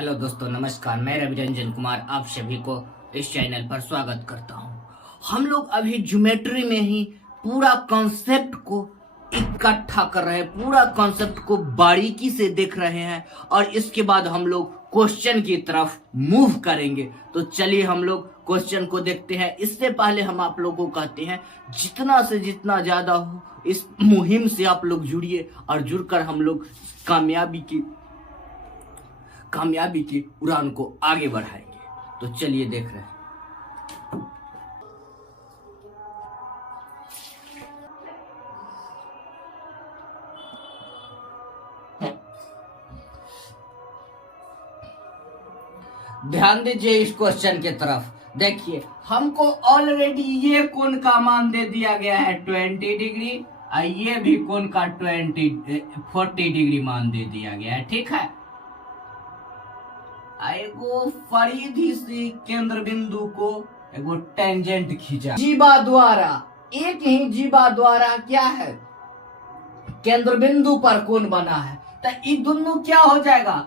Hello दोस्तों, नमस्कार। मैं रवि रंजन कुमार आप सभी को इस चैनल पर स्वागत करता हूं। हम लोग अभी ज्योमेट्री में ही पूरा कॉन्सेप्ट को इकट्ठा कर रहे हैं, पूरा कॉन्सेप्ट को बारीकी से देख रहे हैं और इसके बाद हम लोग क्वेश्चन की तरफ मूव करेंगे। तो चलिए हम लोग क्वेश्चन को देखते हैं। इससे पहले हम आप लोगों को कहते हैं जितना से जितना ज्यादा हो इस मुहिम से आप लोग जुड़िए और जुड़कर हम लोग कामयाबी की उड़ान को आगे बढ़ाएंगे। तो चलिए देख रहे हैं। ध्यान दीजिए इस क्वेश्चन की तरफ। देखिए हमको ऑलरेडी ये कोण का मान दे दिया गया है 20 डिग्री और ये भी कोण का 40 डिग्री मान दे दिया गया है। ठीक है, एगो परिधि से केंद्र बिंदु को एगो टेंजेंट खींचा जीवा द्वारा, एक ही जीवा द्वारा क्या है केंद्र बिंदु पर कोण बना है। तो ये दोनों क्या हो जाएगा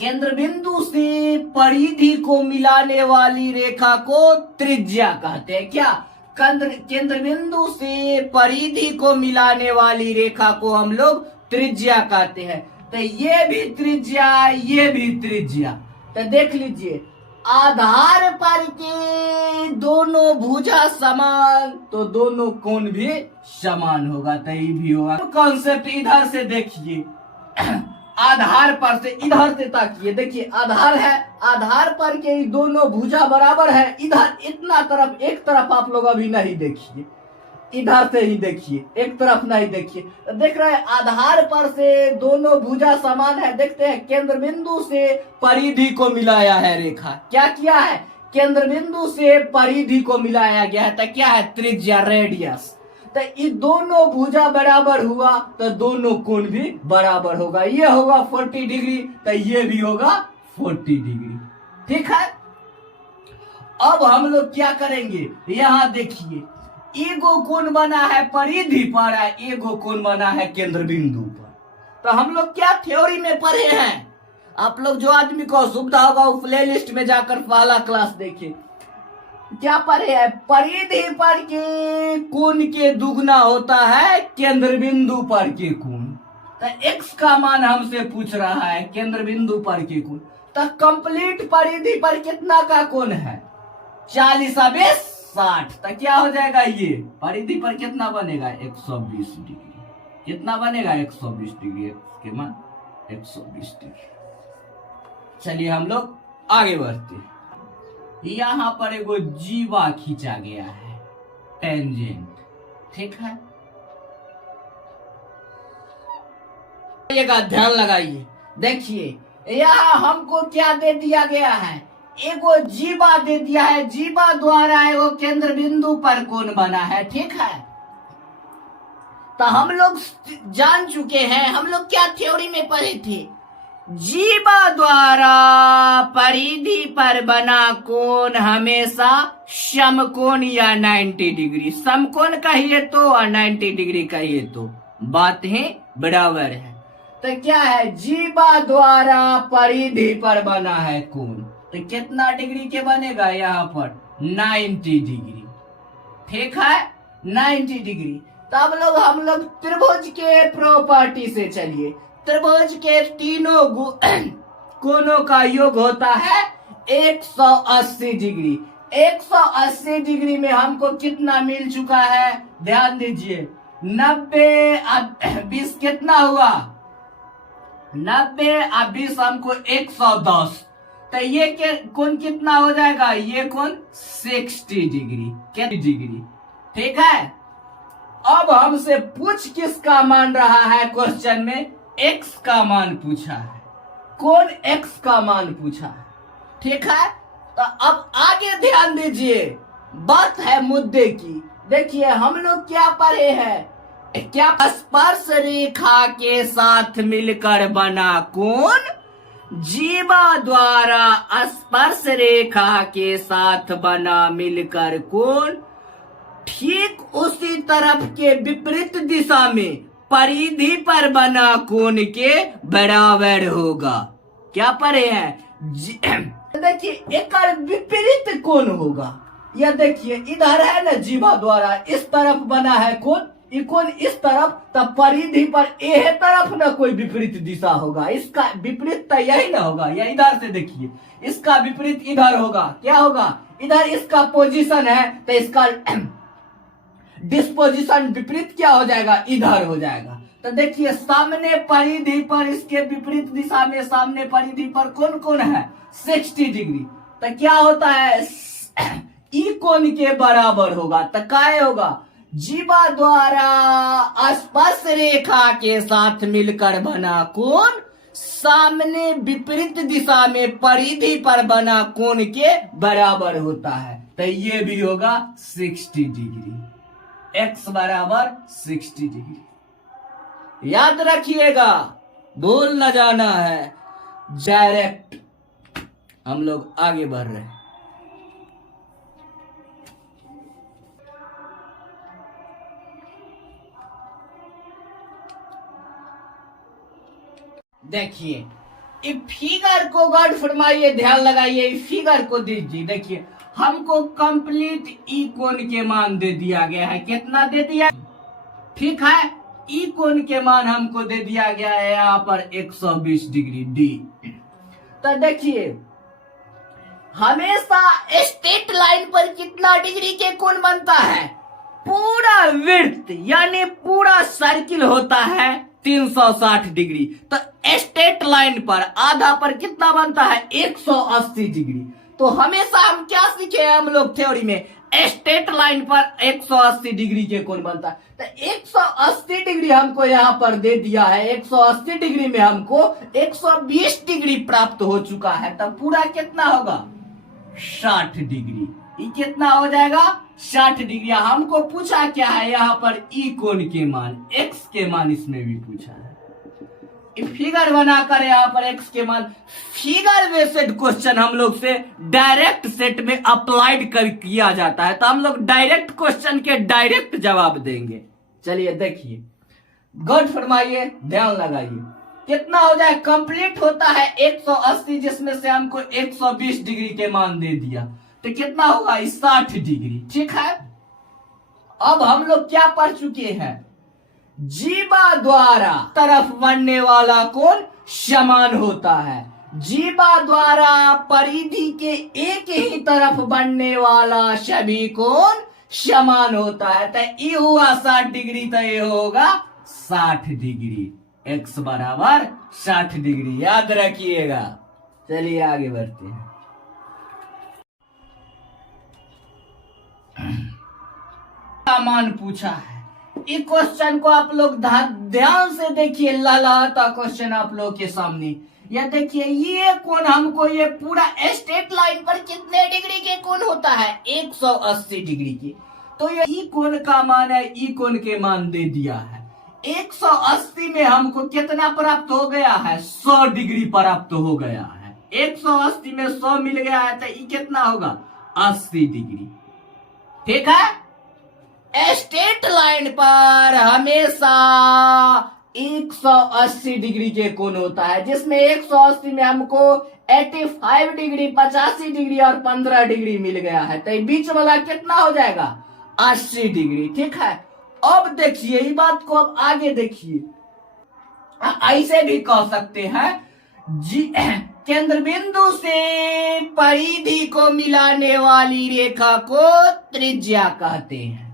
केंद्र बिंदु से परिधि को मिलाने वाली रेखा को त्रिज्या कहते हैं। क्या केंद्र बिंदु से परिधि को मिलाने वाली रेखा को हम लोग त्रिज्या कहते हैं। तो ये भी त्रिज्या, ये भी त्रिज्या। तो देख लीजिए आधार पर के दोनों भुजा समान तो दोनों कोण भी समान होगा। तो ये भी होगा। कॉन्सेप्ट इधर से देखिए, आधार पर से इधर से ताकिए। देखिए आधार है, आधार पर के दोनों भुजा बराबर है। इधर इतना तरफ, एक तरफ आप लोग अभी नहीं देखिए, इधर से ही देखिए, एक तरफ नहीं देखिए। देख रहे हैं आधार पर से दोनों भुजा समान है। देखते हैं केंद्र बिंदु से परिधि को मिलाया है रेखा। क्या किया है केंद्र बिंदु से परिधि को मिलाया गया है। तो क्या है त्रिज्या, रेडियस। तो ये दोनों भुजा बराबर हुआ तो दोनों कोण भी बराबर होगा। ये होगा 40 डिग्री तो ये भी होगा 40 डिग्री। ठीक है, अब हम लोग क्या करेंगे, यहाँ देखिए एगो कोण बना है परिधि पर, एगो कोण बना है केंद्र बिंदु पर। तो हम लोग क्या थ्योरी में पढ़े हैं, आप लोग जो आदमी को सुविधा होगा वो प्ले लिस्ट में जाकर पहला क्लास देखिए। क्या पढ़े है, परिधि पर के कोण के दुगना होता है केंद्र बिंदु पर के कोण। तो x का मान हमसे पूछ रहा है केंद्र बिंदु पर के कोण। तो कंप्लीट परिधि पर कितना का कोण है 40 और 20 60। तो क्या हो जाएगा, ये परिधि पर कितना बनेगा 120 डिग्री। कितना बनेगा 120 डिग्री, x के मान 120 डिग्री। चलिए हम लोग आगे बढ़ते हैं। यहाँ पर एगो जीवा खींचा गया है टेंजेंट। ठीक है, ध्यान लगाइए। देखिए यहाँ हमको क्या दे दिया गया है, एगो जीवा दे दिया है। जीवा द्वारा एगो केंद्र बिंदु पर कोण बना है। ठीक है, तो हम लोग जान चुके हैं, हम लोग क्या थ्योरी में पढ़े थे, जीवा द्वारा परिधि पर बना कोण हमेशा समकोण या 90 डिग्री, समकोण कहिए तो और 90 डिग्री कहिए तो बात ही बराबर है। तो क्या है जीवा द्वारा परिधि पर बना है कोण, तो कितना डिग्री के बनेगा यहाँ पर 90 डिग्री। ठीक है, 90 डिग्री। तब लोग हम लोग त्रिभुज के प्रॉपर्टी से चलिए। त्रिभुज के तीनों कोणों का योग होता है 180 डिग्री। 180 डिग्री में हमको कितना मिल चुका है, ध्यान दीजिए 90 और 20 कितना हुआ, 90 और 20 हमको 110। तो ये कोण कितना हो जाएगा, ये कोण 60 डिग्री। क्या डिग्री। ठीक है, अब हमसे पूछ किसका मान रहा है क्वेश्चन में, x का मान पूछा है, कोण x का मान पूछा है। ठीक है, तो अब आगे ध्यान दीजिए, बात है मुद्दे की। देखिए हम लोग क्या पढ़े हैं, क्या स्पर्श रेखा के साथ मिलकर बना कोण जीवा द्वारा स्पर्श रेखा के साथ बना मिलकर कोण ठीक उसी तरफ के विपरीत दिशा में परिधि पर बना कोण के बराबर होगा। क्या पढ़े हैं? देखिए एक विपरीत कौन होगा, यह देखिए इधर है ना जीवा द्वारा, इस तरफ बना है कौन, ये कौन इस तरफ, तब परिधि पर ए तरफ ना कोई विपरीत दिशा होगा, इसका विपरीत तो यही ना होगा। या इधर से देखिए इसका विपरीत इधर होगा, क्या होगा, इधर इसका पोजीशन है तो इसका डिस्पोजिशन विपरीत क्या हो जाएगा, इधर हो जाएगा। तो देखिए सामने परिधि पर, इसके विपरीत दिशा में सामने परिधि पर कौन कौन है, 60 डिग्री। तो क्या होता है, ई कोण के बराबर होगा। तो काय होगा, जीवा द्वारा स्पर्श रेखा के साथ मिलकर बना कोण सामने विपरीत दिशा में परिधि पर बना कोण के बराबर होता है। तो ये भी होगा 60 डिग्री, x बराबर 60 डिग्री। याद रखिएगा, भूल न जाना है। डायरेक्ट हम लोग आगे बढ़ रहे हैं। देखिए इस फिगर को गौर फरमाइए, ध्यान लगाइए, इस फिगर को दीजिए। देखिए हमको कंप्लीट ई कोण के मान दे दिया गया है, कितना दे दिया, ठीक है, ई कोण के मान हमको दे दिया गया है यहाँ पर 120 डिग्री डी। तो देखिए हमेशा स्ट्रेट लाइन पर कितना डिग्री के कोण बनता है, पूरा विड्थ यानी पूरा सर्किल होता है 360 डिग्री। तो स्ट्रेट लाइन पर आधा पर कितना बनता है, 180 डिग्री। तो हमेशा हम क्या सीखे हैं हम लोग थ्योरी में, स्ट्रेट लाइन पर 180 डिग्री के कोण बनता है। तो 180 डिग्री हमको यहाँ पर दे दिया है, 180 डिग्री में हमको 120 डिग्री प्राप्त हो चुका है। तब पूरा कितना होगा, 60 डिग्री। ये कितना हो जाएगा, 60 डिग्री। हमको पूछा क्या है यहाँ पर, ई कोण के मान, एक्स के मान इसमें भी पूछा है। फिगर बनाकर यहाँ पर एक्स के मान, फिगर बेस्ड क्वेश्चन हम लोग से डायरेक्ट सेट में अप्लाइड कर किया जाता है। तो हम लोग डायरेक्ट क्वेश्चन के डायरेक्ट जवाब देंगे। चलिए देखिए, गौर फरमाइए, ध्यान लगाइए, कितना हो जाए, कंप्लीट होता है 180 जिसमें से हमको 120 डिग्री के मान दे दिया, तो कितना होगा, 60 डिग्री, ठीक है। अब हम लोग क्या पढ़ चुके हैं, जीवा द्वारा तरफ बनने वाला कोण समान होता है, जीवा द्वारा परिधि के एक ही तरफ बनने वाला सभी कोण समान होता है। तो ये हुआ 60 डिग्री, तो ये होगा 60 डिग्री, x बराबर 60 डिग्री, याद रखिएगा। चलिए आगे बढ़ते हैं। मान पूछा है, इस क्वेश्चन को आप लोग ध्यान से देखिए, ललाता क्वेश्चन आप लोग के सामने। यह देखिए, ये कोण हमको ये पूरा स्ट्रेट लाइन पर कितने डिग्री के कोण होता है, 180 डिग्री के। तो ये ई कोण का मान है, ई कोण के मान दे दिया है। 180 में हमको कितना प्राप्त हो गया है, 100 डिग्री प्राप्त हो गया है। 180 में 100 मिल गया है, तो ये कितना होगा, 80 डिग्री, ठीक है। स्ट्रेट लाइन पर हमेशा 180 डिग्री के कोण होता है, जिसमें 180 में हमको 85 डिग्री, 85 डिग्री और 15 डिग्री मिल गया है। तो बीच वाला कितना हो जाएगा, 80 डिग्री, ठीक है। अब देखिए इस बात को, अब आगे देखिए, ऐसे भी कह सकते हैं, केंद्र बिंदु से परिधि को मिलाने वाली रेखा को त्रिज्या कहते हैं,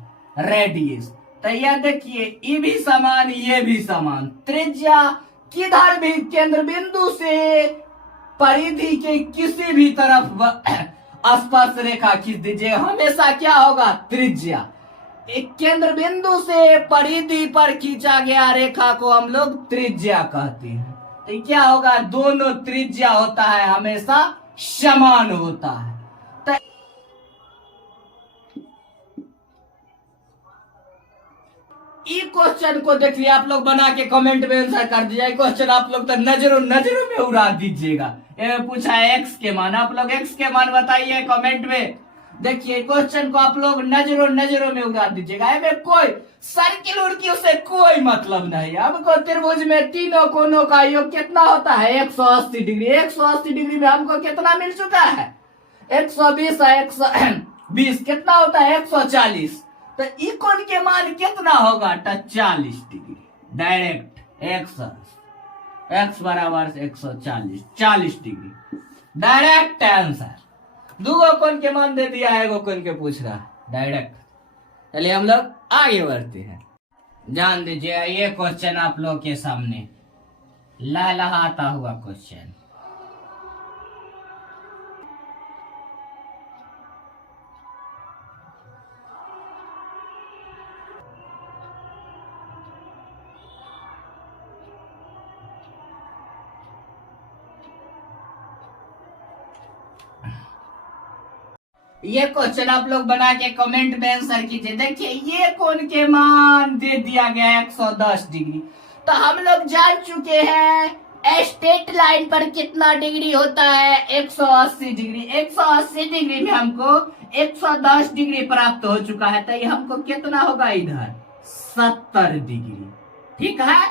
रेडियस। तो यह देखिए, ये भी समान, ये भी समान, त्रिज्या किधर भी केंद्र बिंदु से परिधि के किसी भी तरफ स्पर्श रेखा खींच दीजिए, हमेशा क्या होगा, त्रिज्या। एक केंद्र बिंदु से परिधि पर खींचा गया रेखा को हम लोग त्रिज्या कहते हैं। तो क्या होगा, दोनों त्रिज्या होता है हमेशा समान होता है। तो इस क्वेश्चन को देखिए, आप लोग बना के कमेंट में आंसर कर दीजिए। क्वेश्चन आप लोग तो नजरों में उड़ा दीजिएगा। पूछा है एक्स के मान, आप लोग एक्स के मान बताइए कमेंट में। देखिए क्वेश्चन को आप लोग नजरों में उतार दीजिएगा, इसमें कोई सर्किल उर्की उससे कोई मतलब नहीं। हमको त्रिभुज में तीनों कोनों का योग कितना होता है 180 डिग्री। 180 डिग्री में हमको कितना मिल चुका है 120 और 120 कितना होता है 140। तो ई कोण के मान कितना होगा 40 डिग्री। डायरेक्ट x बराबर 140 40 डिग्री डायरेक्ट आंसर। दूगो कोण के मान दे दिया है, एगो कोण के पूछ रहा है डायरेक्ट। चलिए हम लोग आगे बढ़ते हैं। जान दीजिए ये क्वेश्चन आप लोग के सामने लहलहाता हुआ क्वेश्चन। ये क्वेश्चन आप लोग बना के कमेंट में आंसर कीजिए। देखिए ये कोण के मान दे दिया गया 110 डिग्री। तो हम लोग जान चुके हैं स्ट्रेट लाइन पर कितना डिग्री होता है 180 डिग्री। 180 डिग्री में हमको 110 डिग्री प्राप्त हो चुका है। तो ये हमको कितना होगा इधर 70 डिग्री। ठीक है,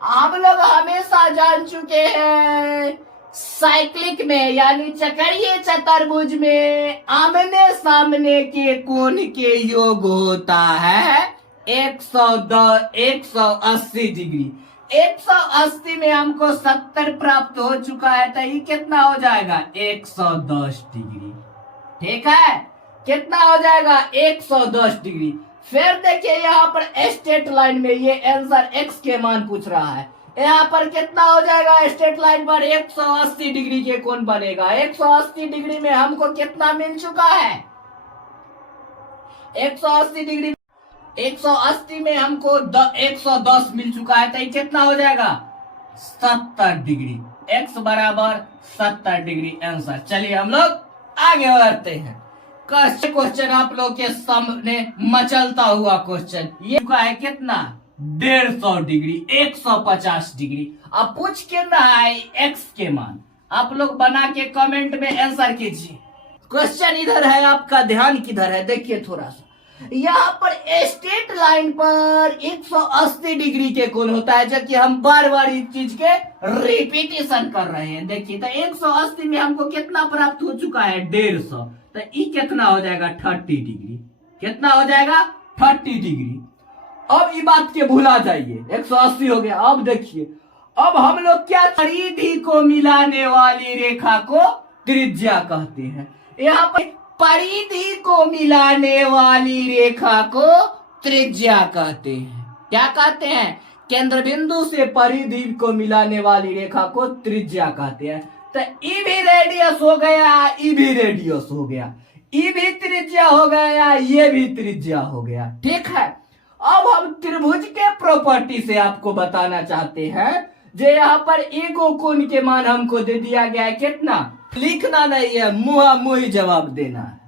हम लोग हमेशा जान चुके हैं साइक्लिक में यानी चक्रीय चतुर्भुज में आमने सामने के कोण के योग होता है 180 डिग्री। 180 में हमको 70 प्राप्त हो चुका है। तो ये कितना हो जाएगा 110 डिग्री। ठीक है, कितना हो जाएगा 110 डिग्री। फिर देखिए यहाँ पर स्ट्रेट लाइन में ये आंसर x के मान पूछ रहा है। यहाँ पर कितना हो जाएगा स्ट्रेट लाइन पर 180 डिग्री के कोण बनेगा। 180 डिग्री में हमको कितना मिल चुका है 180 डिग्री 180 में हमको 110 मिल चुका है। तो ये कितना हो जाएगा 70 डिग्री। x बराबर 70 डिग्री आंसर। चलिए हम लोग आगे बढ़ते हैं। क्वेश्चन आप लोग के सामने मचलता हुआ क्वेश्चन ये है कितना 150 डिग्री 150 डिग्री। अब पूछ के रहा है x के मान। आप लोग बना के कमेंट में आंसर कीजिए। क्वेश्चन इधर है, आपका ध्यान किधर है देखिए थोड़ा सा। यहाँ पर स्ट्रेट लाइन पर 180 डिग्री के कोण होता है, जबकि हम बार बार इस चीज के रिपीटेशन कर रहे हैं। देखिए तो 180 में हमको कितना प्राप्त हो चुका है 150। तो ये कितना हो जाएगा 30 डिग्री। कितना हो जाएगा 30 डिग्री। अब ये बात के भुला जाइए 180 हो गया। अब देखिए अब हम लोग क्या परिधि को मिलाने वाली रेखा को त्रिज्या कहते हैं। यहाँ पर परिधि को मिलाने वाली रेखा को त्रिज्या कहते हैं। क्या कहते हैं केंद्र बिंदु से परिधि को मिलाने वाली रेखा को त्रिज्या कहते हैं। तो ई भी रेडियस हो गया, ई भी रेडियस हो गया, ई भी त्रिज्या हो गया, ये भी त्रिज्या हो गया। ठीक है, अब हम त्रिभुज के प्रॉपर्टी से आपको बताना चाहते हैं। जो यहाँ पर एगो कोण के मान हमको दे दिया गया है कितना, लिखना नहीं है, मुहा मुही जवाब देना है।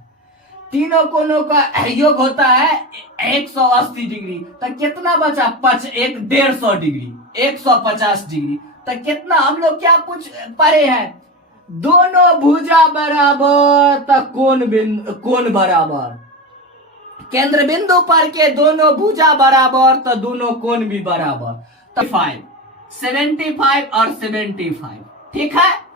तीनों कोणों का योग होता है 180 डिग्री। तो कितना बचा 150 डिग्री 150 डिग्री। तो कितना हम लोग क्या पूछ पढ़े हैं दोनों भुजा बराबर तो कोण बराबर। केंद्र बिंदु पर के दोनों भुजा बराबर तो दोनों कोण भी बराबर। तो 75 और 75। ठीक है,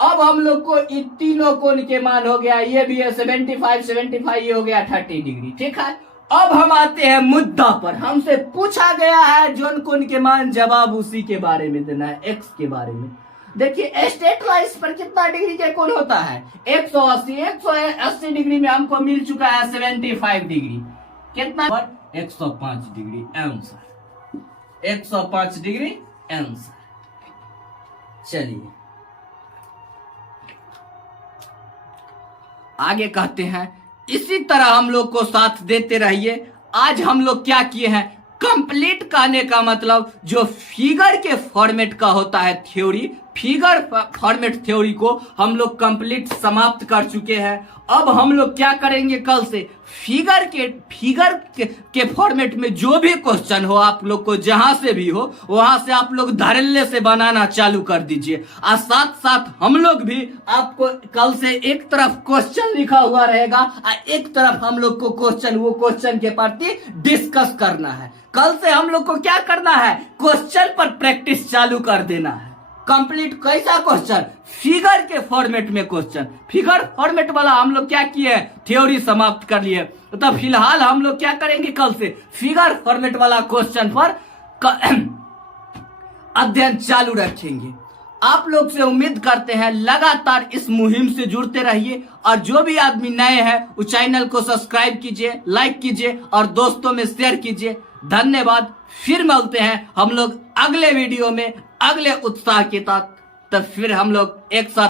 अब हम लोग को इन तीनों कोण के मान हो गया, ये भी है 75 ये हो गया 30 डिग्री। ठीक है, अब हम आते हैं मुद्दा पर। हमसे पूछा गया है जोन कोण के मान, जवाब उसी के बारे में देना है, एक्स के बारे में। देखिए स्ट्रेट लाइन पर कितना डिग्री के कोण होता है 180 डिग्री में हमको मिल चुका है 75 डिग्री। कितना 105 डिग्री आंसर। 105 degree answer. चलिए आगे कहते हैं, इसी तरह हम लोग को साथ देते रहिए। आज हम लोग क्या किए हैं, कंप्लीट कहने का मतलब जो फिगर के फॉर्मेट का होता है थ्योरी, फिगर फॉर्मेट थ्योरी को हम लोग कंप्लीट समाप्त कर चुके हैं। अब हम लोग क्या करेंगे, कल से फिगर के फॉर्मेट में जो भी क्वेश्चन हो आप लोग को जहां से भी हो वहां से आप लोग धड़ल्ले से बनाना चालू कर दीजिए। और साथ साथ हम लोग भी आपको कल से एक तरफ क्वेश्चन लिखा हुआ रहेगा और एक तरफ हम लोग को क्वेश्चन के प्रति डिस्कस करना है। कल से हम लोग को क्या करना है, क्वेश्चन पर प्रैक्टिस चालू कर देना है। कंप्लीट कैसा क्वेश्चन, फिगर के फॉर्मेट में क्वेश्चन। फिगर फॉर्मेट वाला हम लोग क्या किए, थ्योरी समाप्त कर लिए। तो फिलहाल हम लोग क्या करेंगे, कल से फिगर फॉर्मेट वाला क्वेश्चन पर अध्ययन चालू रखेंगे। आप लोग से उम्मीद करते हैं लगातार इस मुहिम से जुड़ते रहिए और जो भी आदमी नए हैं वो चैनल को सब्सक्राइब कीजिए, लाइक कीजिए और दोस्तों में शेयर कीजिए। धन्यवाद। फिर मिलते हैं हम लोग अगले वीडियो में अगले उत्साह के साथ। तब फिर हम लोग एक साथ